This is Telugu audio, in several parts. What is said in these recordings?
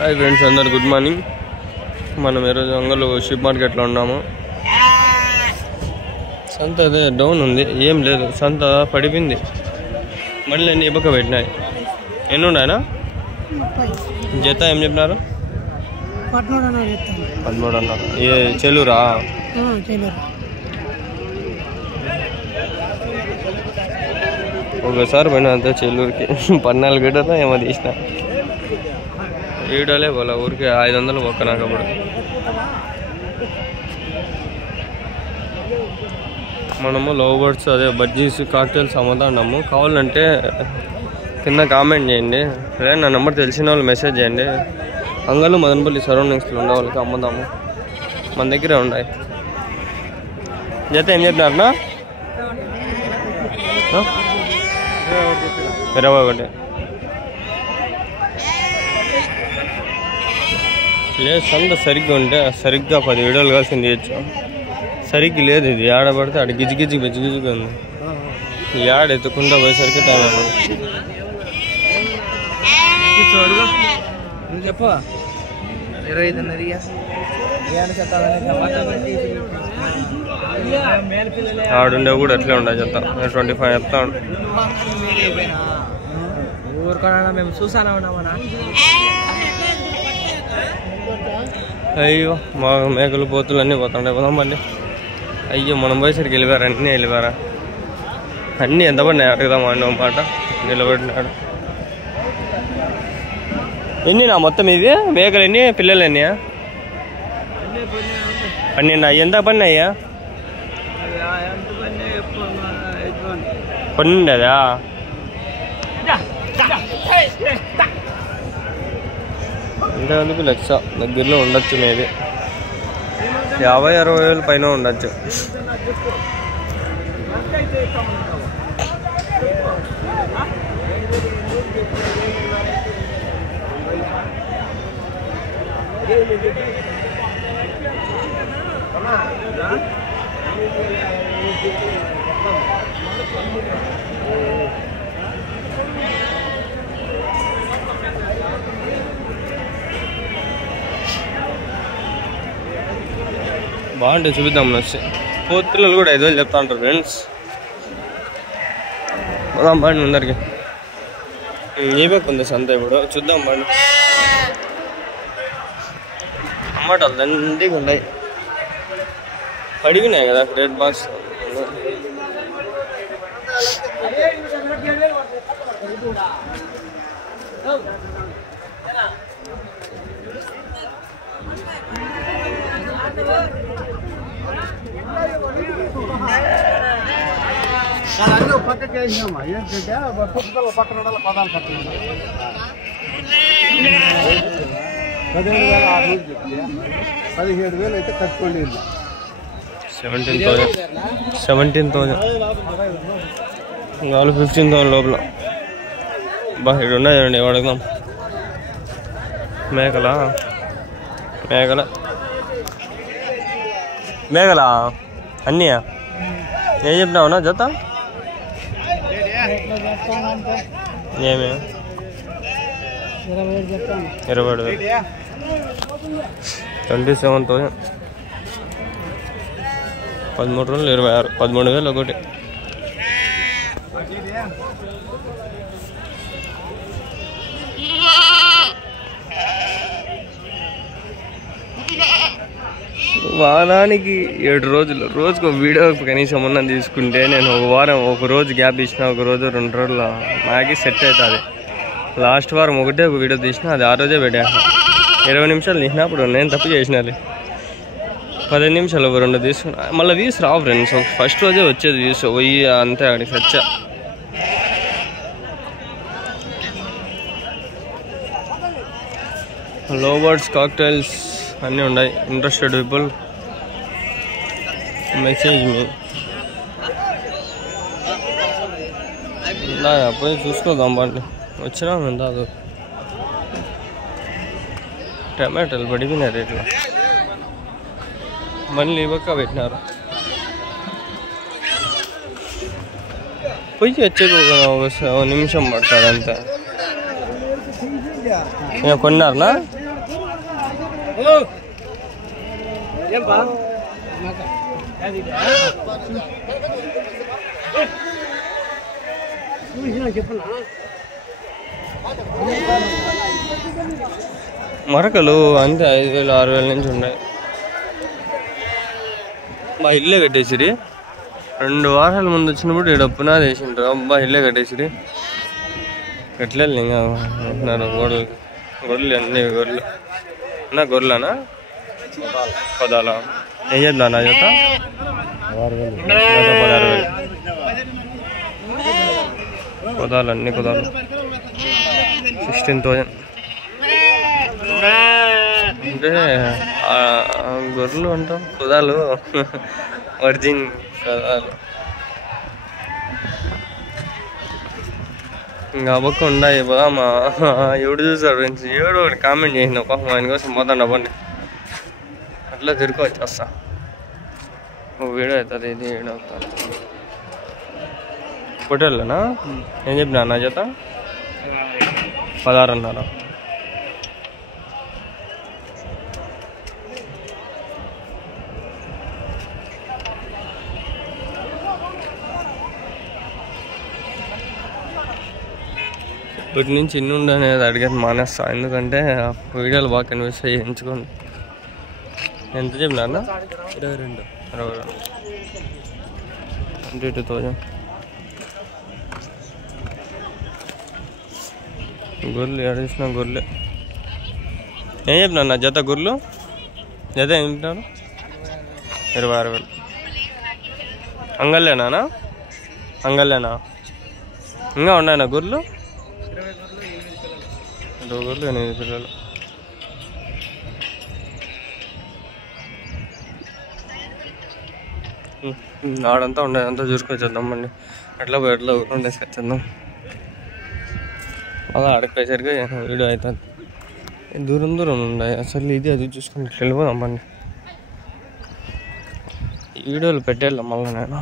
హాయ్ ఫ్రెండ్స్, అందరు గుడ్ మార్నింగ్. మనం ఈరోజు ఒంగోలు షిప్ మార్కెట్లో ఉన్నాము. సంత అదే డౌన్ ఉంది, ఏం లేదు. సంత పడిపోయింది. మళ్ళీ ఎన్ని ఇబ్బక పెట్టినాయి. ఎన్ని ఉన్నాయనా జత? ఏం చెప్పినారు? 13 అన్నారు. ఏ చెల్లూరా? ఒకసారి పోయినా అంతే చెల్లూరుకి. 14 గంటలతో ఏమో తీసిన వీడియోలే పోలే. ఊరికి 500 ఒక్క నాకు అప్పుడు. మనము లవ్ బర్డ్స్ అదే బజ్జీస్ కాక్టైల్స్ అమ్ముతాము. కావాలంటే కింద కామెంట్ చేయండి, లేదా నా నెంబర్ తెలిసిన వాళ్ళు మెసేజ్ చేయండి. అంగళ్ళు మదనపల్లి సరౌండింగ్స్లో ఉండే వాళ్ళకి అమ్ముదాము. మన దగ్గరే ఉన్నాయి. జత ఏం చెప్పినారనా? 21. లేదు, సంత సరిగ్గా ఉంటే సరిగ్గా 10 వీడియోలు కలిసి తీయచ్చు. సరిగ్గా లేదు, ఇది ఆడపడితే ఆడ గిజిగిజిగా ఉంది. ఈ ఆడ ఎత్తుకుంటా పోయేసరికి టైం అయిపోయింది. చెప్పు 25 ఆడుండే కూడా అట్లే ఉండే చెప్తా. 25 చెప్తా. ఊరుకోనా మేము చూసానా ఉన్నామన్నా. అయ్యో, మా మేకలు పోతులు అన్నీ పోతుండే. పోదాం మళ్ళీ. అయ్యో, మనం పోయేసరికి వెళ్ళిపోయారు. అన్నీ వెళ్ళిపోయారా? అన్నీ ఎంత పడినాయి అడుగుదాం అండి. ఒక మాట నిలబడినాడు. ఎన్ని నా మొత్తం ఇది మేకలు ఎన్ని, పిల్లలు ఎన్ని? 12. ఎంత పడినాయ్యా? 12 అదా? ఇంతకందుకు 1,00,000 దగ్గరలో ఉండొచ్చు. మేబీ 50-60 వేలు పైన ఉండొచ్చు. బాగుంటుంది, చూపిద్దాం. వచ్చి పోతులు కూడా 5 వేలు చెప్తా ఉంటారు ఫ్రెండ్స్. పోదాం బాండి ముందరికి. నీబెక్కుంది సంత ఇప్పుడు, చూద్దాం బాండి. టమాటాలు దండిగా ఉన్నాయి. పడిగినాయి కదా రెడ్ బాక్స్. పక్కకి వేసినామా ఏంటంటే పక్కన పదాలు పక్కన 17,000 అయితే కట్టుకోండి. 17,000 వాళ్ళు 15,000 లోపల. బా ఇక్కడ ఉన్నాయి చూడండి. అడుగుదాం. మేకలా అన్నీయా? ఏం చెప్తావునా జత? ఏమే 27,000. 27,000. 13 రోజులు 26. 13,000 ఒకటి. వారానికి 7 రోజులు, రోజుకు వీడియో కనీసం ఉన్న తీసుకుంటే నేను ఒక వారం, ఒక రోజు గ్యాప్ ఇచ్చిన, ఒక రోజు 2 రోజులు నాకు సెట్ అవుతుంది. లాస్ట్ వారం ఒకటే ఒక వీడియో తీసిన, అది ఆ రోజే పెట్టాను. 20 నిమిషాలు తీసిన. అప్పుడు నేను తప్పు చేసినది. 15 నిమిషాలు ఒక 2 తీసుకున్నా. మళ్ళీ వ్యూస్ రావు ఫ్రెండ్స్. ఫస్ట్ రోజే వచ్చేది వ్యూస్. పోయి అంతే అక్కడికి వచ్చా. లవ్ బర్డ్స్ కాక్టైల్స్ అన్నీ ఉన్నాయి. ఇంట్రెస్టెడ్ పీపుల్ మెసేజ్ మీ. పోయి చూసుకోదాం బండి. వచ్చినాం ఎంత అది. టమాటాలు పడిపోయినాయి రేట్లో. మళ్ళీ ఇవ్వక పెట్టినారు. పొయ్యి వచ్చేది ఒక నిమిషం పడుతుంది అంతే. కొన్నారనా? మరకలు అంతే 5,000 6,000 నుంచి ఉన్నాయి. మా ఇల్లే కట్టేసిరి 2 వారాల ముందు వచ్చినప్పుడు ఇక్కడ పునాది వేసిండ్రు. అబ్బా ఇల్లే కట్టేసిరి. కట్టలేదు ఇంకా అంటున్నారు. గొర్రెలు అన్ని గొర్రెలు నా గొర్రెలనా పదాలా ఏం చేద్దాం నా జత 16,000 కుదాలు అన్ని కుదాలు 16,000 అంటే గొర్రెలు అంటాం కుదాలు వర్జిన్ కుదాలు ఇంకా అవ్వక ఉన్నాయి బాగా మా ఎవడు చూసాడు ఫ్రెండ్స్ ఎవడు ఒకటి కామెంట్ చేసిన పాపం ఆయన కోసం పోతాను అవ్వండి అట్లా తిరుకోవచ్చు వస్తా వీడియో అవుతుంది ఇది వీడియో అవుతుంది హోటల్లోనా ఏం చెప్పినా నా చేత 16 అన్నారా ఇప్పటి నుంచి ఇన్ని ఉండనేది అడిగేది మానేస్తా ఎందుకంటే వీడియోలు బాగా కనిపిస్తాయి ఎంచుకోండి ఎంత చెప్పినా 22 22,000 గొర్రెలు ఏడేసిన గొర్రెలు ఏం చెప్పినా నా జత గొర్రెలు జత ఏం చెప్పినారు 26,000 అంగల్లేనా అంగల్లేనా ఇంకా ఉన్నాయన్నా గొర్రెలు 2 గొర్రెలు 8 పిల్లలు ఆడంతా ఉండే అంతా చూసుకొచ్చేద్దాం అండి అట్లా పోయి అట్లా ఉండేసుకొచ్చేద్దాం అలా ఆడకపోయేసరికి వీడియో అవుతుంది దూరం దూరం ఉన్నాయి అసలు ఇది అది చూసుకొని వెళ్ళిపోదాం అండి ఈ వీడియోలు పెట్టేళ్ళం మళ్ళీ నేను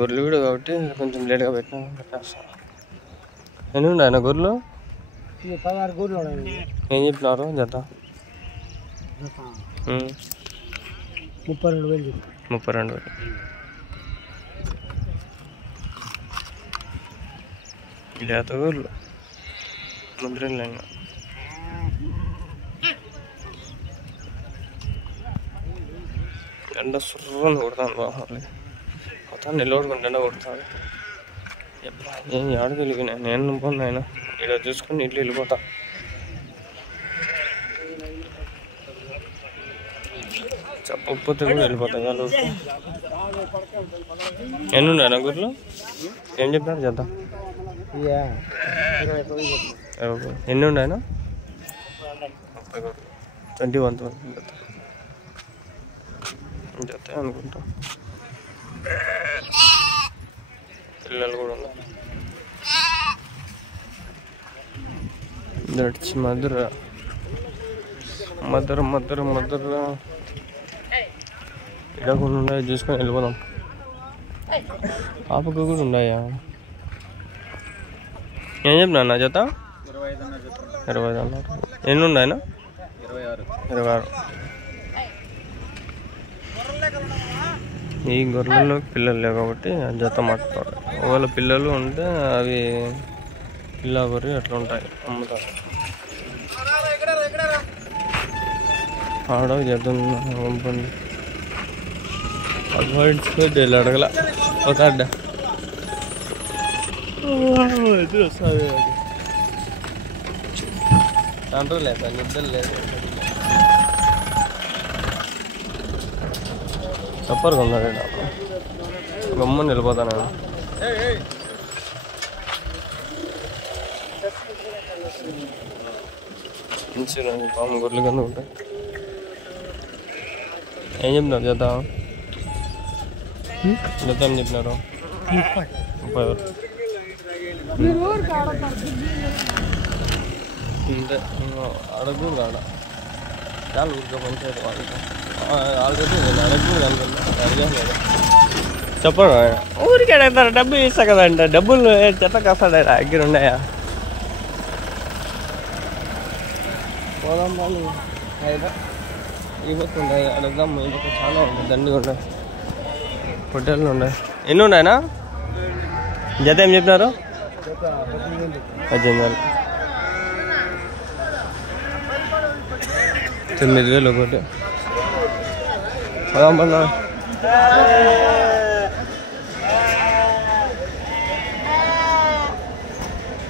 గొర్రెలు వీడియో కాబట్టి కొంచెం లేట్గా పెట్టేస్తాను ఎన్ని ఉన్నాయి ఆయన గొర్రెలు 16 గొర్రెలు ఏం చెప్పినారు జత 32,000 జత గొర్రెలు ముద్రలు ఎండ సుర్రని కొడతాను బాగా మొత్తం నిలబడుకుంటే ఎండ కొడతాను ఏం ఆడ తెలిగినా నేను పోను ఆయన ఇక్కడ చూసుకొని ఇల్లు వెళ్ళిపోతా చెప్పకపోతే కూడా వెళ్ళిపోతా వాళ్ళు ఎన్ని ఉన్నాయి నా గుర్లు ఏం చెప్పినారు చేద్దాం ఎన్ని ఉన్నాయన 21,000 జత అనుకుంటా పిల్లలు కూడా ఉన్నారు దట్స్ మదర్ ఇక్కడ కొన్ని ఉన్నాయి చూసుకొని వెళ్ళిపోదాం పాపకు కూడా ఉన్నాయా ఏం చెప్పినా నా జత 25 అన్నారు ఎన్ని ఉన్నాయన 26 ఈ గొర్రెల్లో పిల్లలు లేవు కాబట్టి జత మాట్లాడాలి ఒకవేళ పిల్లలు ఉంటే అవి పిల్ల గొర్రె అట్లా ఉంటాయి అమ్ముతారు ఆడ జత పంపండి అడ్వాన్స్ అడగల ఒక అడ్డ వస్తుంది అంటారు లేదా నిద్ర లేదు సూపర్గా ఉన్నాడు గమ్ముని వెళ్ళిపోతాను మంచిగా పాము గొర్రెలు కింద ఉంటాయి ఏం చెప్పినారు జత జత ఏం చెప్పినారు 30,000 అంతే అడగకూడదు ఆడ చాలా ఊరికే పంచాయతీ వాళ్ళకి ఆడకైతే అడగకూడదు అనుకున్నా అడిగాను చెప్పండి ఆయన ఊరికి అడుగుతారు డబ్బులు ఇస్తా కదంట డబ్బులు చెత్త కాస్తాడు ఆయన దగ్గర ఉన్నాయా పోదాం వాళ్ళు ఈ పక్క ఉంటాయి అడుగుదాం. ఈ పక్క చాలా ఉన్నాయి, దండిగా ఉన్నాయి, హోటళ్ళు ఉన్నాయి. ఎన్ని ఉన్నాయన్నా జత? ఏం చెప్పినారు? 18,000. 9,000 ఒకటి.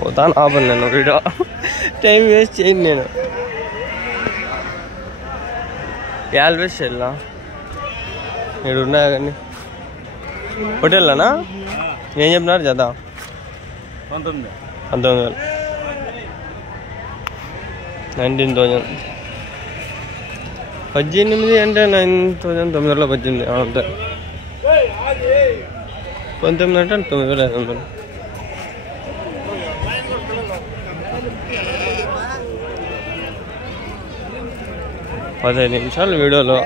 పోతాను ఆపను నేను వీడియో, టైం వేస్ట్ చేయను నేను. 50 వేస్ట్ చేయాలా? ఇక్కడ ఉన్నాయా కానీ హోటల్లోనా? ఏం చెప్పినారు జత? 19,000. 19,000. 18 అంటే 9,000 18 అంతే. 19 అంటే 9,500. 15 నిమిషాలు వీడియోలో,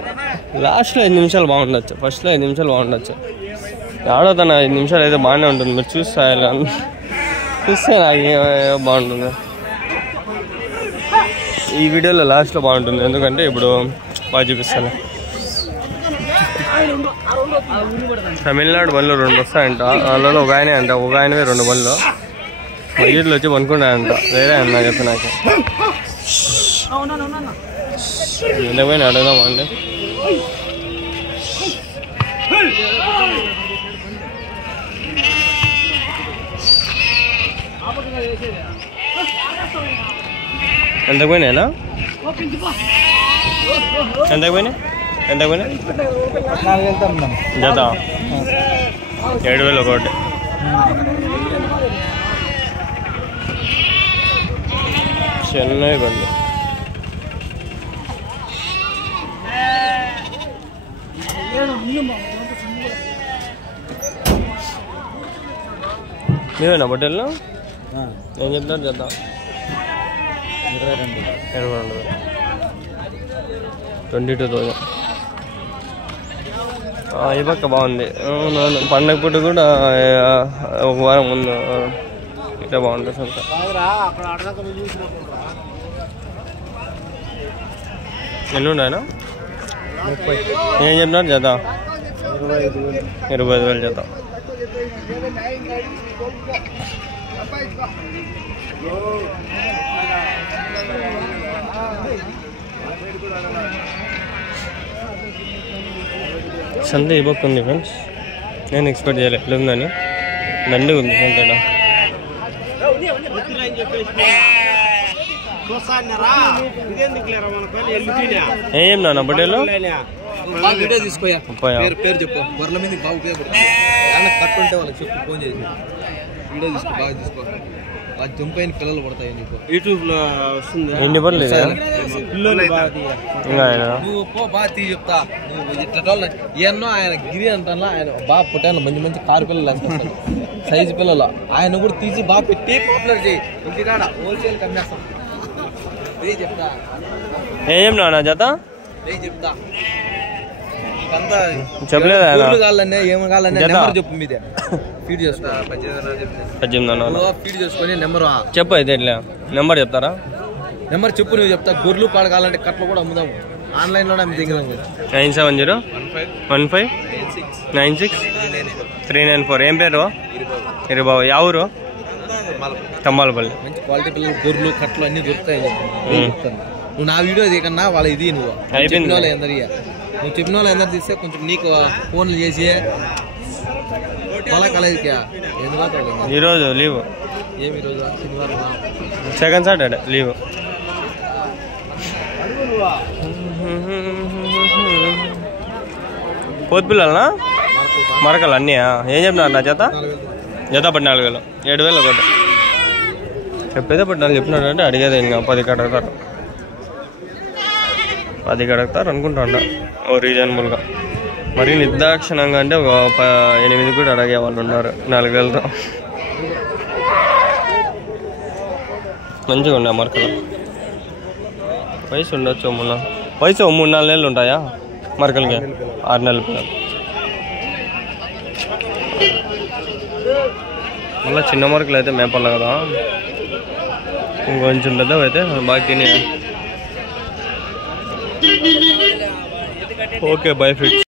లాస్ట్లో 5 నిమిషాలు బాగుండొచ్చు, ఫస్ట్లో 5 నిమిషాలు బాగుండొచ్చు. ఆడో తన 5 నిమిషాలు అయితే బాగానే ఉంటుంది. మీరు చూస్తే నాకు బాగుంటుంది. ఈ వీడియోలో లాస్ట్లో బాగుంటుంది, ఎందుకంటే ఇప్పుడు బాగా చూపిస్తాను. తమిళనాడు బండ్లు 2 వస్తాయంట, అందులో ఒక ఆయనే అంట, ఒక ఆయనవే 2 బండ్లు. మధ్యలో వచ్చి పనుకున్నాయంట, వేరే అన్న చెప్పి నాకు. ఎందుకు పోయినా అడుగుదాం అండి. ఎంతకు పోయినాయినా? ఎంతకు పోయినాయి? ఎంతకు పోయినాయి జత? 7,000 ఒకటి. చెన్నై బండి. మీవేనా హోటల్లో? ఏం చెప్తారు జత? 22,000. 22,000. ఈ పక్క బాగుంది. పండగ పూట కూడా ఒక వారం ముందు ఇట్లా బాగుంటుంది సంత. ఎన్ని ఉన్నాయనా? ఏం చెప్పినారు జత? 25,000 జత. సంత ఈ పక్క ఉంది ఫ్రెండ్స్, నేను ఎక్స్పెక్ట్ చేయలేదు ఎట్లా ఉందని. దండిగా ఉంది సంత. ఏం నా బట్టేలో వీడియో తీసుకోయా, పేరు చెప్పు. గొర్రెల మీద బాగా ఉపయోగపడుతుంది. కట్టు ఉంటే వాళ్ళకి చెప్పు, ఫోన్ చేసి వీడియో తీసుకో, బాగా తీసుకో. ఆ జంప్ అయిన పిల్లలు పడతాయి నీకు. యూట్యూబ్ లో వస్తుంది. ఎన్ని పడలేదు నువ్వు పో, బాగా తీ చెప్తా. నువ్వు ఇట్లా ఎన్నో ఆయన గిరి అంటా, ఆయన బాగా పుట్టాను. మంచి మంచి కారు పిల్లలు వేసుకొస్తాడు, సైజు పిల్లలు. ఆయన కూడా తీసి బాగా పెట్టి పాపులర్ చేయి. ఇంటికాడ హోల్సేల్ కమ్మేస్తాం. చెప్తా. ఏం నా జత? చెప్తా. చెప్పలేదా? ఏమి కావాలన్నా నెంబర్ చెప్పు, మీదే ఫీడ్ చేసుకో. 18,000 ఫీడ్ చేసుకొని నెంబర్ చెప్పు. అయితే ఇట్లా నెంబర్ చెప్తారా? నెంబర్ చెప్పు, నువ్వు చెప్తా. గొర్రెలు పాడు కావాలంటే కట్లు కూడా అమ్ముదాము, ఆన్లైన్ లోనే అమ్మి దగ్గర. 9701596394. ఏం పేరు? ఇరుబాబు. యా ఊరు? తమ్మాలపల్లి. మంచి క్వాలిటీ పిల్లలు, గొర్రెలు కట్లు అన్ని దొరుకుతాయి. నువ్వు నా వీడియో తీకన్నా వాళ్ళ ఇది నువ్వు చెప్పిన వాళ్ళు ఎందరు, నువ్వు చెప్పిన వాళ్ళు ఎందరు తీస్తే కొంచెం నీకు ఫోన్లు చేసి కాలేజీకి ఈరోజు లీవ్. ఏమి ఈరోజు శనివారం, సెకండ్ సాటర్డే లీవ్. కోతి పిల్లలనా? మరకలు అన్నీ. ఏం చెప్పినారు నా జత? జత 14,000. 7,000 ఒకటి. చెప్పేదే 14 చెప్పినాడు అంటే అడిగేది ఇంకా 10 అడుగుతారు. 10 అడుగుతారు అనుకుంటా ఓ రీజనబుల్గా. మరి నిర్దాక్షిణంగా అంటే ఒక 8 కూడా అడిగే వాళ్ళు ఉన్నారు 4,000తో. మంచిగా ఉన్నాయి మరకలు. వయసు ఉండొచ్చు వయసు 3-4 నెలలు ఉంటాయా మరకలకి? 6 నెలల పిల్లలు. మళ్ళీ చిన్న మరకలు అయితే మేపల్ల కదా, ఇంకొంచెం పెద్దవి అయితే బాగా తిని ఓకే బై ఫ్రెండ్స్.